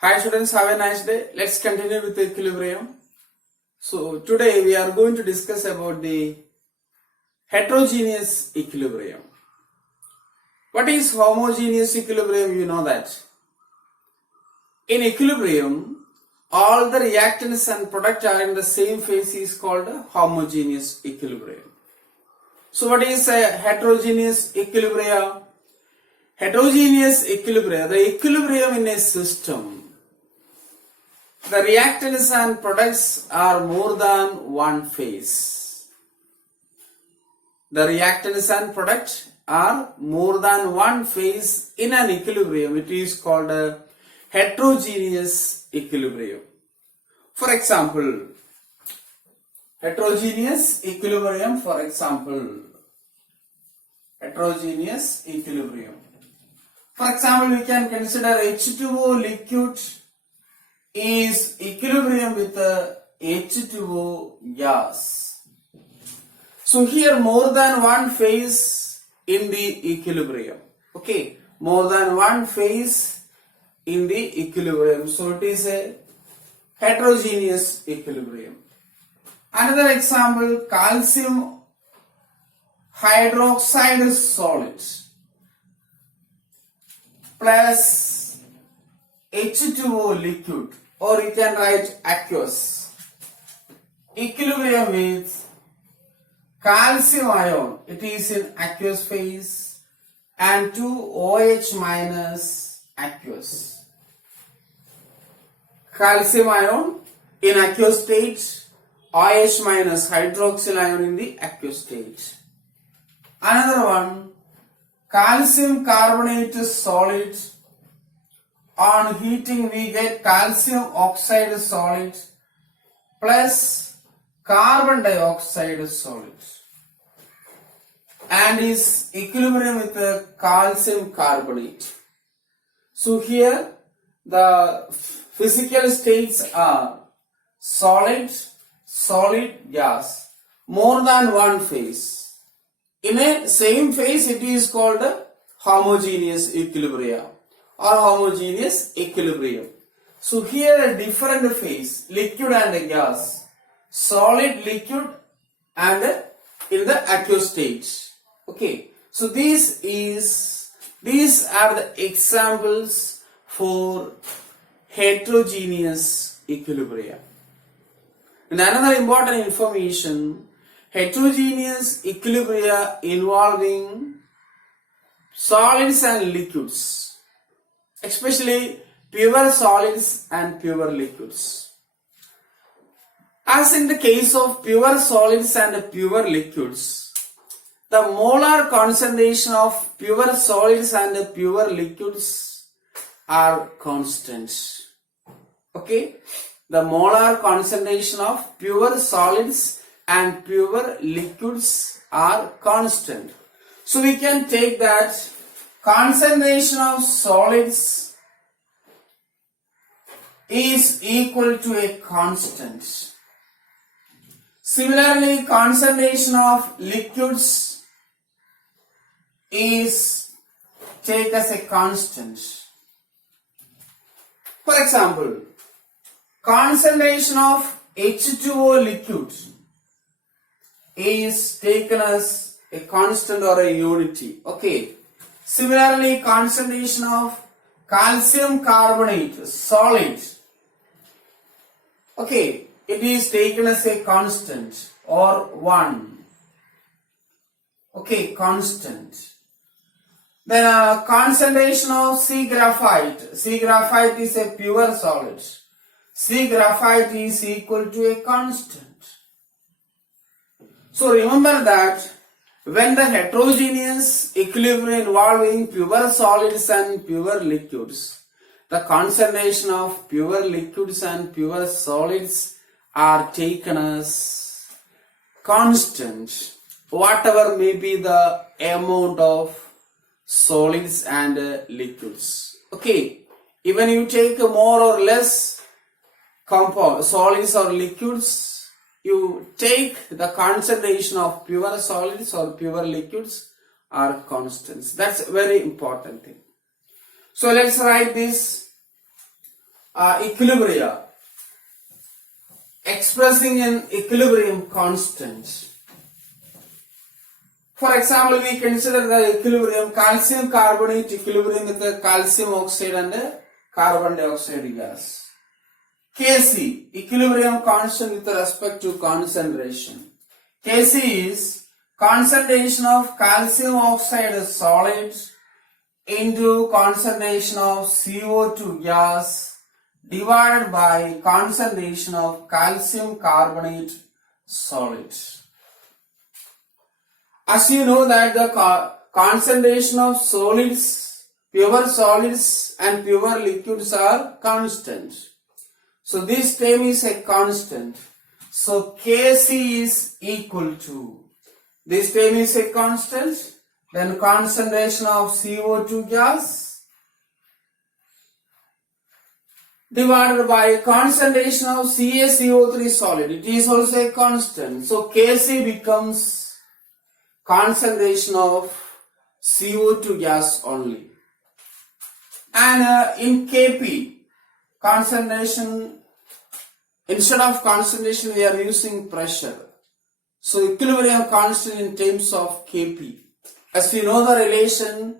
Hi students, have a nice day. Let's continue with the equilibrium. So today we are going to discuss about the heterogeneous equilibrium. What is homogeneous equilibrium? You know that. In equilibrium, all the reactants and product are in the same phase is called a homogeneous equilibrium. So what is a heterogeneous equilibrium? Heterogeneous equilibrium, the equilibrium in a system, the reactants and products are more than one phase. The reactants and product are more than one phase in an equilibrium. It is called a heterogeneous equilibrium. For example, heterogeneous equilibrium, heterogeneous equilibrium. For example, we can consider H2O liquid is equilibrium with a H2O gas. So here more than one phase in the equilibrium. Okay, more than one phase in the equilibrium. So it is a heterogeneous equilibrium. Another example, calcium hydroxide solid plus H2O liquid, or you can write aqueous, equilibrium with calcium ion, it is in aqueous phase, and 2OH minus aqueous. Calcium ion in aqueous state, OH minus hydroxyl ion in the aqueous state. Another one, calcium carbonate solid. On heating we get calcium oxide solid plus carbon dioxide solid and is equilibrium with the calcium carbonate. So here the physical states are solid, gas, more than one phase. In a same phase it is called a homogeneous equilibrium or homogeneous equilibrium. So here a different phase, liquid and gas, solid, liquid and in the aqueous state. Okay, so these are the examples for heterogeneous equilibrium. And another important information, heterogeneous equilibria involving solids and liquids, especially pure solids and pure liquids. As in the case of pure solids and pure liquids, the molar concentration of pure solids and pure liquids are constant. Okay, the molar concentration of pure solids and pure liquids are constant. So we can take that concentration of solids is equal to a constant. Similarly, concentration of liquids is taken as a constant. For example, concentration of H2O liquid is taken as a constant or a unity. Okay. Similarly, concentration of calcium carbonate solid, okay, it is taken as a constant or 1. Okay, constant. Then concentration of C graphite. C graphite is a pure solid. C graphite is equal to a constant. So remember that when the heterogeneous equilibrium involving pure solids and pure liquids, the concentration of pure liquids and pure solids are taken as constant, whatever may be the amount of solids and liquids. Okay, even you take more or less solids or liquids, you take the concentration of pure solids or pure liquids are constants. That's a very important thing. So let's write this. equilibria, expressing an equilibrium constant. For example, we consider the equilibrium calcium carbonate equilibrium with the calcium oxide and carbon dioxide gas. Kc, equilibrium constant with respect to concentration. Kc is concentration of calcium oxide solid into concentration of CO2 gas divided by concentration of calcium carbonate solid. As you know that the concentration of solids, pure solids and pure liquids are constant. So this term is a constant. So Kc is equal to, this term is a constant, then concentration of CO2 gas divided by concentration of CaCO3 solid. It is also a constant. So Kc becomes concentration of CO2 gas only. And in Kp, concentration, instead of concentration we are using pressure. So equilibrium constant in terms of Kp. As we know the relation,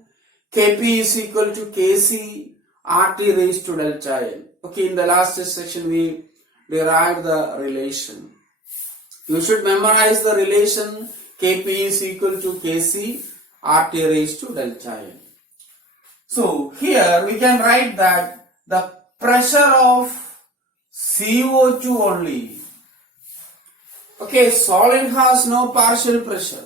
Kp is equal to Kc RT raised to delta L. Okay, in the last section we derived the relation. You should memorize the relation. Kp is equal to Kc RT raised to delta L. So here we can write that the pressure of CO2 only. Okay, solid has no partial pressure.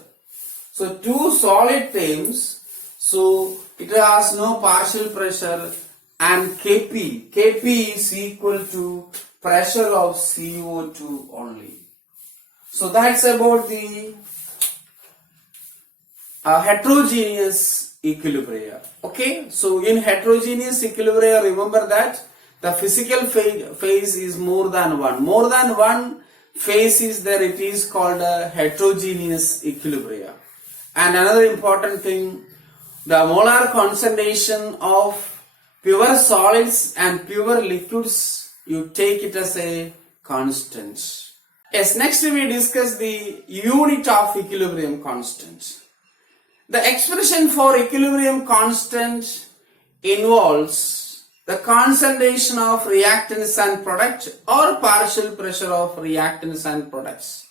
So two solid terms, so it has no partial pressure, and Kp is equal to pressure of CO2 only. So that's about the heterogeneous equilibria. Okay, so in heterogeneous equilibria, remember that the physical phase is more than one. More than one phase is there, it is called a heterogeneous equilibria. And another important thing, the molar concentration of pure solids and pure liquids, you take it as a constant. Yes, next we discuss the unit of equilibrium constant. The expression for equilibrium constant involves the concentration of reactants and products or partial pressure of reactants and products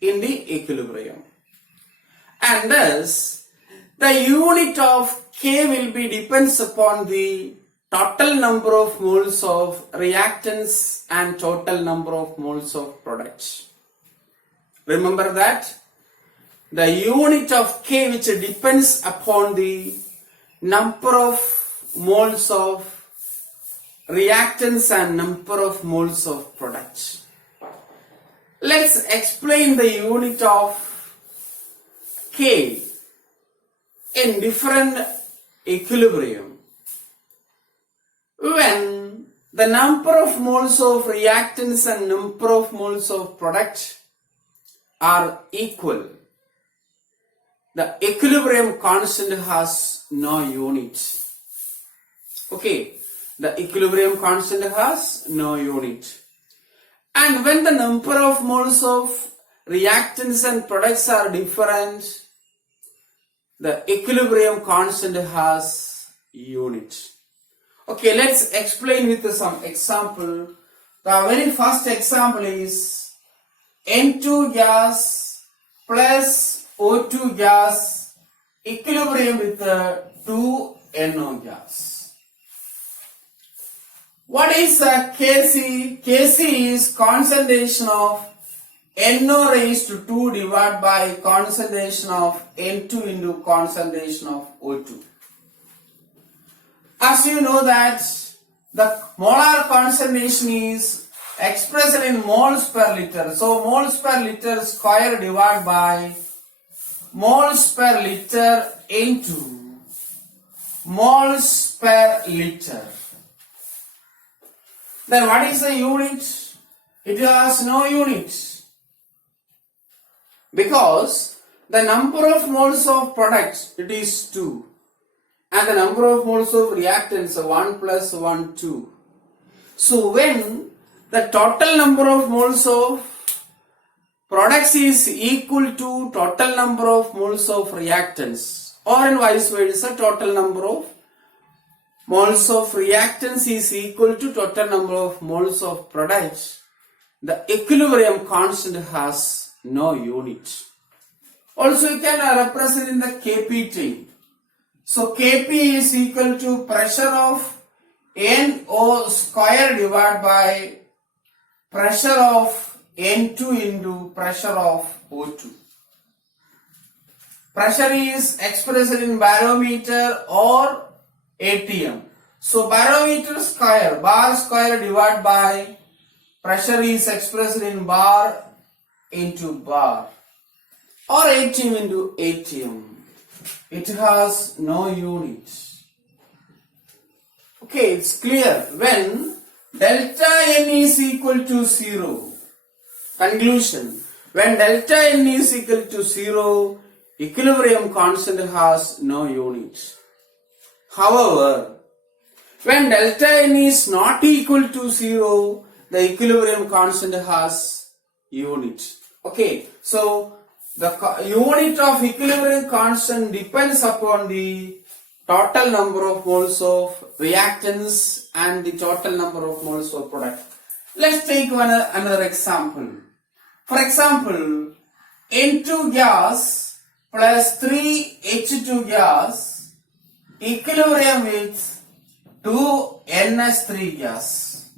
in the equilibrium. And thus, the unit of K will be depends upon the total number of moles of reactants and total number of moles of products. Remember that the unit of K, which depends upon the number of moles of reactants and number of moles of products. Let's explain the unit of K in different equilibrium. When the number of moles of reactants and number of moles of product are equal, the equilibrium constant has no unit. Okay, the equilibrium constant has no unit. And when the number of moles of reactants and products are different, the equilibrium constant has unit. Okay, let's explain with some example. The very first example is N2 gas plus O2 gas equilibrium with 2NO gas. What is Kc? Kc is concentration of NO raised to 2 divided by concentration of N2 into concentration of O2. As you know that the molar concentration is expressed in moles per liter. So moles per liter square divided by moles per liter into moles per liter. Then what is the unit? It has no unit. Because the number of moles of products, it is 2. And the number of moles of reactants, 1 plus 1, 2. So when the total number of moles of products is equal to total number of moles of reactants, or in vice versa, total number of moles of reactants is equal to total number of moles of products, the equilibrium constant has no unit. Also you can represent in the Kp thing. So Kp is equal to pressure of NO square divided by pressure of N2 into pressure of O2. Pressure is expressed in barometer or ATM. So barometer square, bar square divided by pressure is expressed in bar into bar, or ATM into ATM. It has no unit. Okay, it's clear. When delta n is equal to 0, conclusion, when delta n is equal to 0, equilibrium constant has no unit. However, when delta n is not equal to 0, the equilibrium constant has unit. Okay, so the unit of equilibrium constant depends upon the total number of moles of reactants and the total number of moles of product. Let's take another example. For example, N2 gas plus 3H2 gas equilibrium with 2NH3 gas.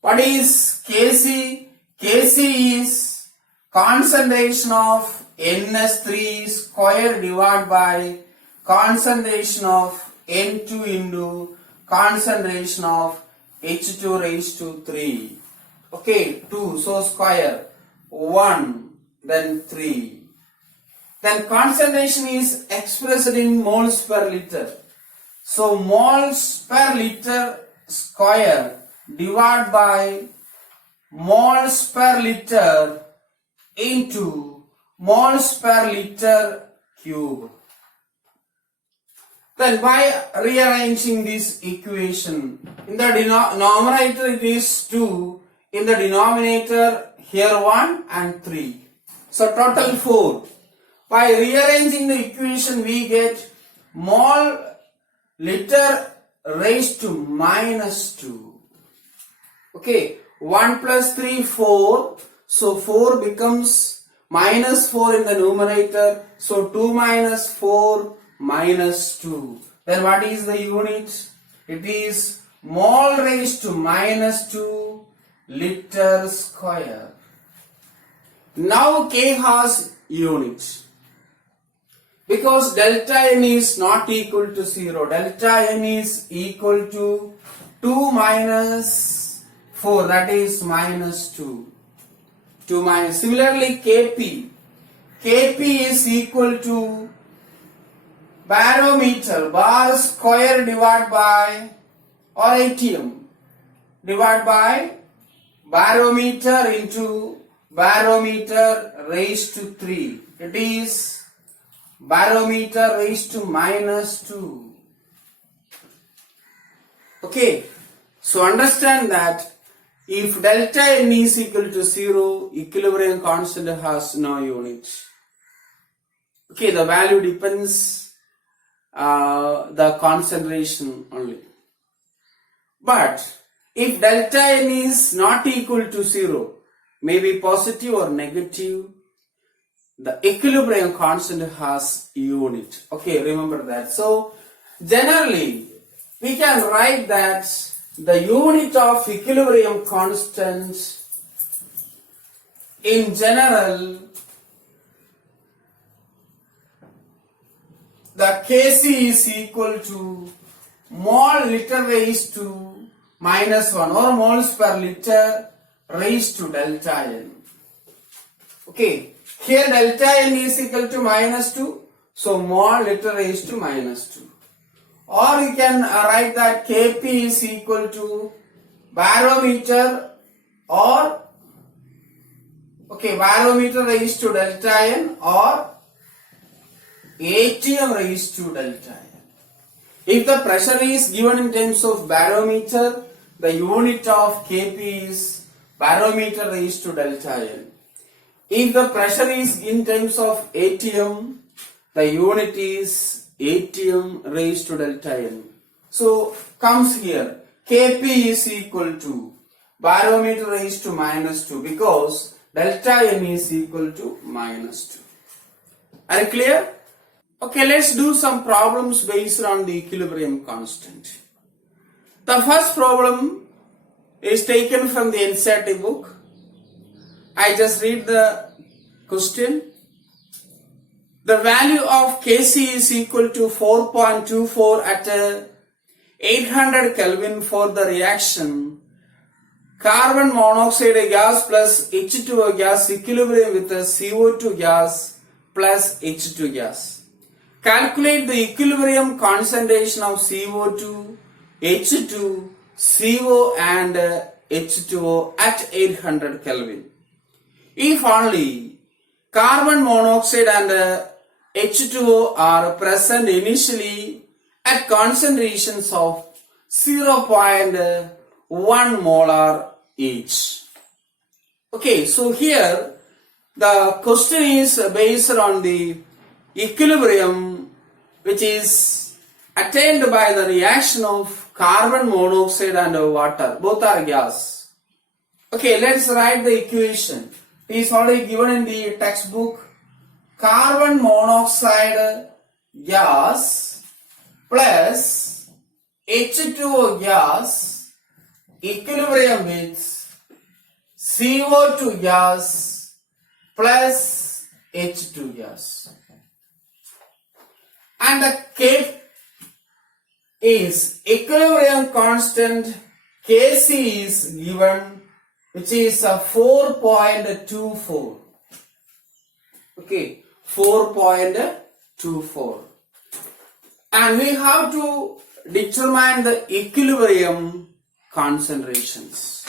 What is Kc? Kc is concentration of NH3 square divided by concentration of N2 into concentration of H2 raised to 3. Okay, 2, so square, 1, then 3. Then concentration is expressed in moles per liter. So moles per liter square divided by moles per liter into moles per liter cube. Then by rearranging this equation, in the numerator it is 2, in the denominator here 1 and 3. So total 4. By rearranging the equation we get mole liter raised to minus 2. Okay, 1 plus 3, 4. So 4 becomes minus 4 in the numerator. So 2 minus 4 minus 2. Then what is the unit? It is mole raised to minus 2 liter square. Now K has unit. Because delta n is not equal to 0. Delta n is equal to 2 minus 4, that is minus 2. 2 minus. Similarly Kp. Kp is equal to barometer, bar square divided by, or ATM, divided by barometer into barometer raised to 3. It is barometer raised to minus 2. Okay, so understand that if delta n is equal to 0, equilibrium constant has no unit. Okay, the value depends the concentration only. But if delta n is not equal to 0, maybe positive or negative, the equilibrium constant has unit. Okay, remember that. So generally we can write that the unit of equilibrium constant in general, the Kc is equal to mole liter raised to minus 1 or moles per liter raised to delta n. Okay, here delta n is equal to minus 2, so mole liter raised to minus 2. Or you can write that Kp is equal to barometer or barometer raised to delta n or ATM raised to delta n. If the pressure is given in terms of barometer, the unit of Kp is barometer raised to delta N. If the pressure is in terms of ATM, the unit is ATM raised to delta N. So comes here, Kp is equal to barometer raised to -2 because delta N is equal to -2. Are you clear? Okay, let's do some problems based on the equilibrium constant. The first problem is taken from the NCERT book. I just read the question. The value of Kc is equal to 4.24 at 800 Kelvin for the reaction carbon monoxide gas plus H2O gas equilibrium with a CO2 gas plus H2 gas. Calculate the equilibrium concentration of CO2, H2, CO and H2O at 800 Kelvin. If only carbon monoxide and H2O are present initially at concentrations of 0.1 molar each. Okay, so here the question is based on the equilibrium which is attained by the reaction of carbon monoxide and water. Both are gas. Okay, let's write the equation. It is already given in the textbook. Carbon monoxide gas plus H2O gas equilibrium with CO2 gas plus H2 gas. And the K is equilibrium constant Kc is given, which is 4.24. Okay, 4.24. And we have to determine the equilibrium concentrations.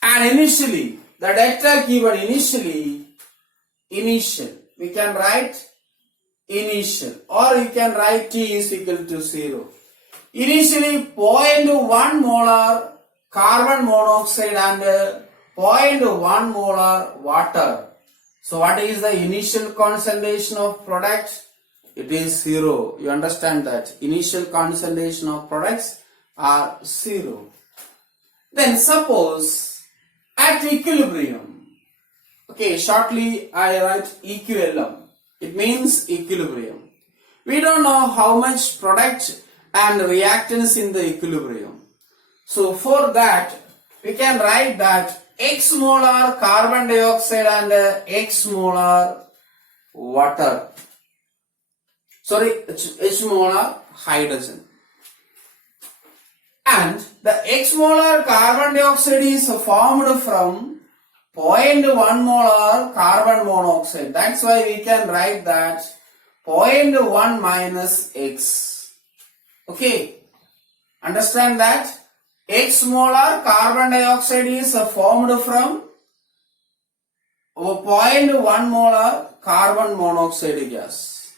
And initially, the data given initial, we can write initial, or you can write T is equal to 0. Initially 0.1 molar carbon monoxide and 0.1 molar water. So what is the initial concentration of product? It is 0. You understand that initial concentration of products are 0. Then suppose at equilibrium, okay, shortly I write EQLM. It means equilibrium. We don't know how much product and reactants in the equilibrium. So for that, we can write that X molar carbon dioxide and X molar water. Sorry, H molar hydrogen. And the X molar carbon dioxide is formed from 0.1 molar carbon monoxide. That's why we can write that 0.1 minus X. Okay. Understand that? X molar carbon dioxide is formed from 0.1 molar carbon monoxide gas.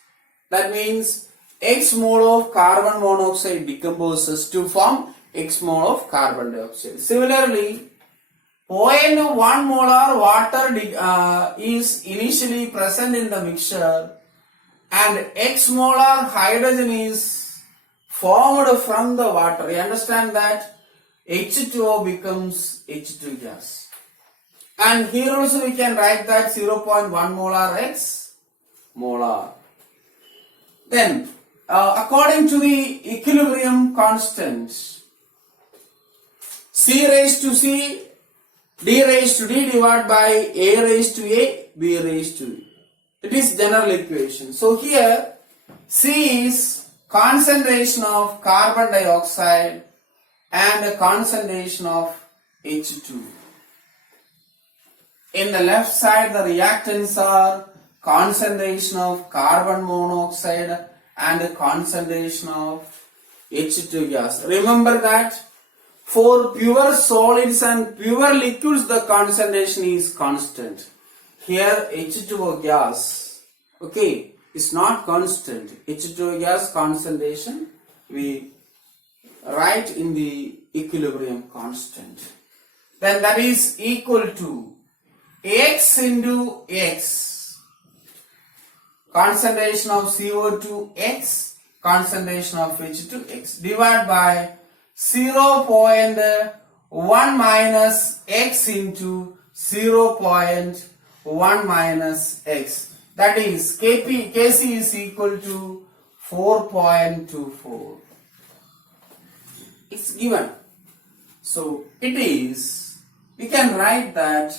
That means X mole of carbon monoxide decomposes to form X mole of carbon dioxide. Similarly, 0.1 molar water is initially present in the mixture and X molar hydrogen is formed from the water. You understand that? H2O becomes H2 gas. And here also we can write that 0.1 molar X molar. Then, according to the equilibrium constant, C raised to C, D raised to D divided by A raised to A, B raised to E. It is general equation. So here C is concentration of carbon dioxide and concentration of H2. In the left side the reactants are concentration of carbon monoxide and concentration of H2 gas. Remember that for pure solids and pure liquids the concentration is constant. Here H2O gas, okay, is not constant. H2O gas concentration we write in the equilibrium constant. Then that is equal to X into X. Concentration of CO2 X, concentration of H2 X, divided by 0.1 minus X into 0.1 minus X. That is Kc is equal to 4.24. It's given. So it is, we can write that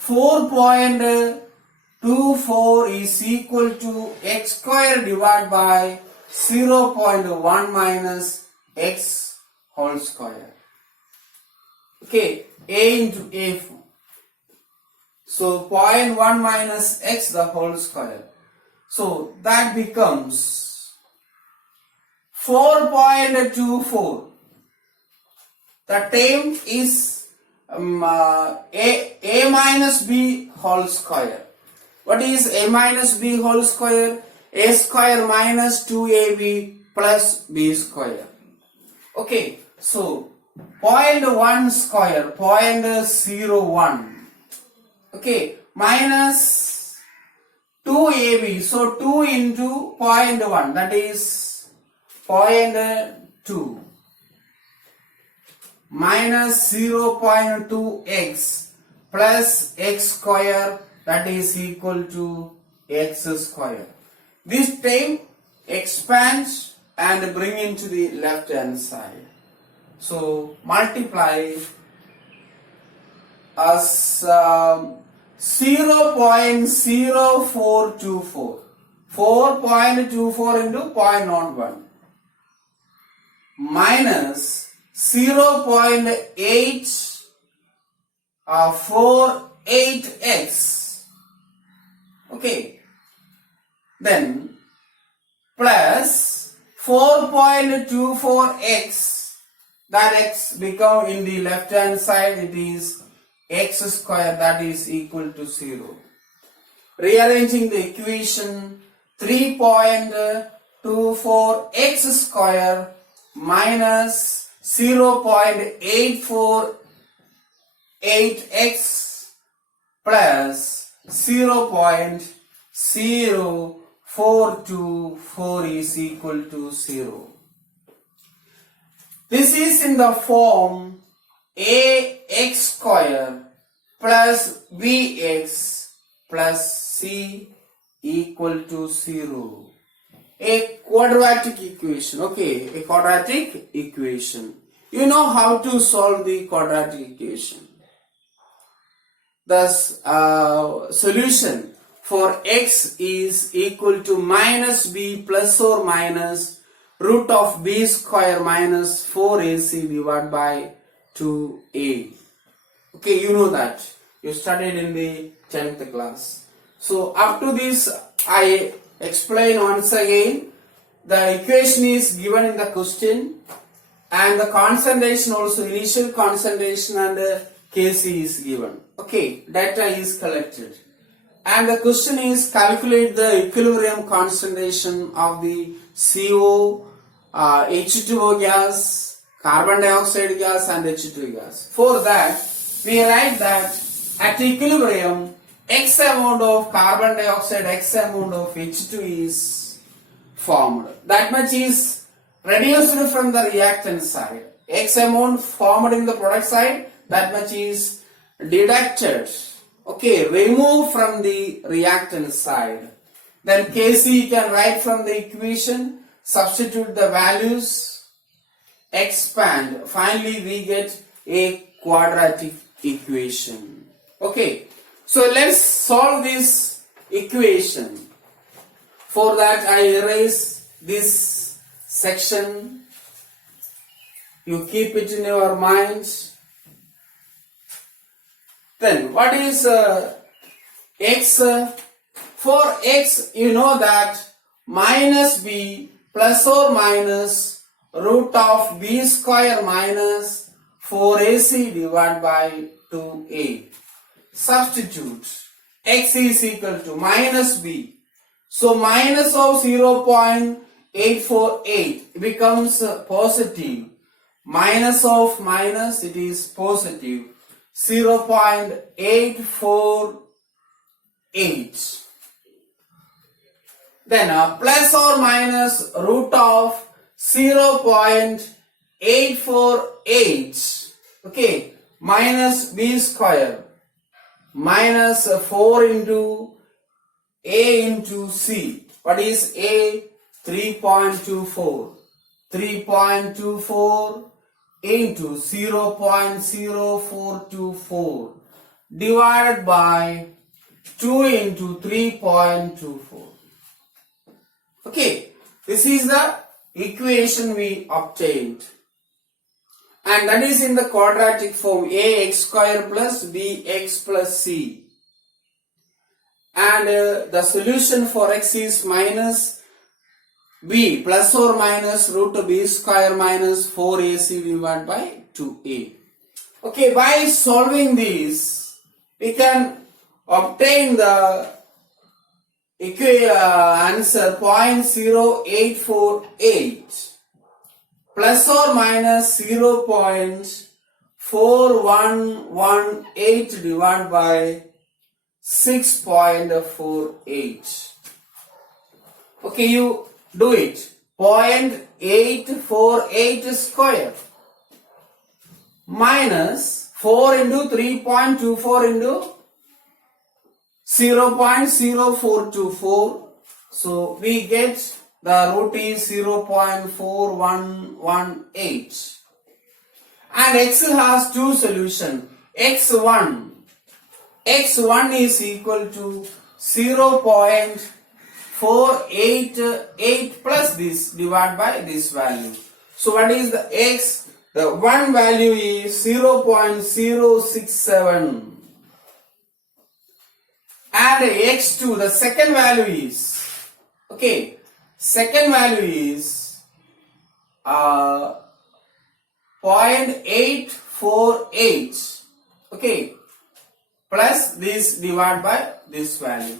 4.24 is equal to X square divided by 0.1 minus X whole square. Okay, A into A. So 0.1 minus X the whole square. So that becomes 4.24. The term is A minus B whole square. What is A minus B whole square? A square minus 2AB plus B square. Okay, so 0.1 square, 0.01. Okay, minus 2AB, so 2 into 0.1, that is 0.2. Minus 0.2x plus x square, that is equal to x square. This term expands and bring into the left hand side. So multiply as 0.0424. 4.24 into 0.01 minus 0.848x. Okay, then plus 4.24x, that x become in the left hand side, it is x square, that is equal to 0. Rearranging the equation, 3.24x square minus 0.848x plus 0.0424 is equal to 0. This is in the form ax square plus bx plus c equal to 0. A quadratic equation. Okay, a quadratic equation. You know how to solve the quadratic equation. Thus, solution for x is equal to minus b plus or minus root of b square minus 4ac divided by 2a. Okay, you know that. You studied in the 10th class. So, up to this, I explain once again. The equation is given in the question and the concentration also, initial concentration and Kc is given. Okay, data is collected. And the question is calculate the equilibrium concentration of the CO, H2O gas, carbon dioxide gas and H2 gas. For that, we write that at equilibrium, X amount of carbon dioxide, X amount of H2 is formed. That much is reduced from the reactant side. X amount formed in the product side, that much is deducted. Okay, remove from the reactant side. Then Kc you can write from the equation, substitute the values, expand. Finally, we get a quadratic equation. Okay, so let's solve this equation. For that, I erase this section. You keep it in your mind. Then, what is x? For x, you know that minus b plus or minus root of b square minus 4ac divided by 2a. Substitute. X is equal to minus b. So minus of 0.848 becomes positive. Minus of minus, it is positive. 0.848. Then plus or minus root of 0.848. Okay, minus b square minus 4 into a into c. What is a? 3.24. 3.24 into 0.0424 divided by 2 into 3.24. Okay, this is the equation we obtained, and that is in the quadratic form: ax square plus bx plus c, and the solution for x is minus b plus or minus root b square minus 4ac divided by 2a. Okay, by solving this we can obtain the answer 0.0848 plus or minus 0.4118 divided by 6.48. Okay, you do it. 0.848 square minus 4 into 3.24 into 0.0424. So we get the root is 0.4118. And x has two solutions. x1 is equal to 0.488 plus this divided by this value. So what is the x? The one value is 0.067. And x2, the second value is, okay, second value is 0.848, okay, plus this divided by this value,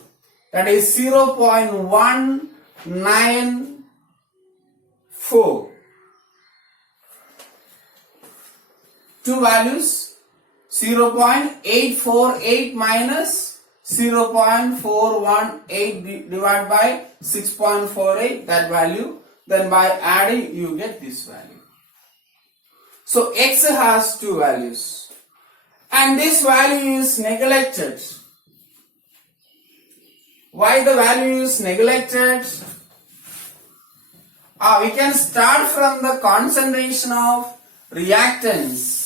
that is 0.194. Two values, 0.848 minus 0.418 divided by 6.48, that value. Then by adding you get this value. So x has two values and this value is neglected. Why the value is neglected? We can start from the concentration of reactants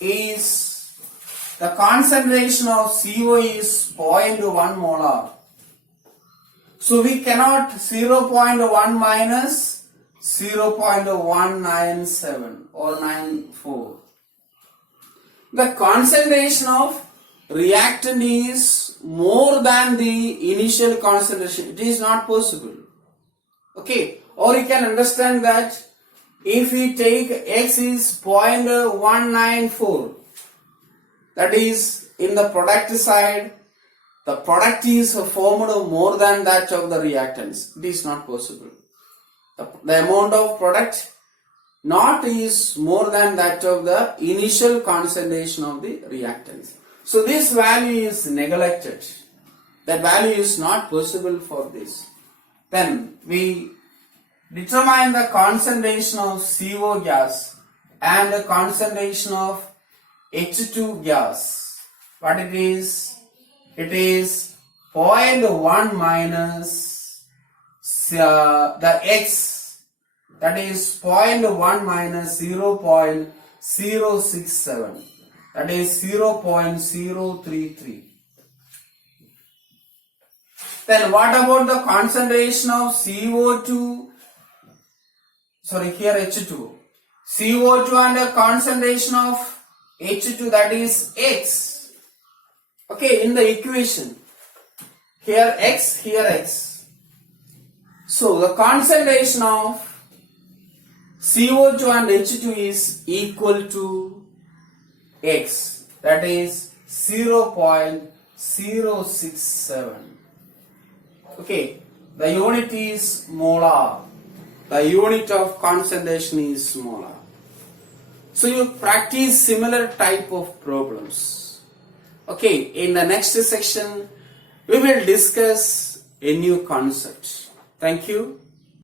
is, the concentration of CO is 0.1 molar. So we cannot 0.1 minus 0.197 or 94. The concentration of reactant is more than the initial concentration. It is not possible. Okay. Or you can understand that if we take x is 0.194, that is in the product side, the product is formed more than that of the reactants. It is not possible. The amount of product not is more than that of the initial concentration of the reactants. So this value is neglected. That value is not possible for this. Then we determine the concentration of CO gas and the concentration of H2 gas. What it is? It is 0.1 minus the x, that is 0.1 minus 0.067, that is 0.033. Then what about the concentration of CO2? Sorry, here H2. CO2 and the concentration of H2, that is x. Okay, in the equation. Here x, here x. So the concentration of CO2 and H2 is equal to x. That is 0.067. Okay, the unit is molar. The unit of concentration is molar. So you practice similar type of problems. Okay, in the next section we will discuss a new concept. Thank you.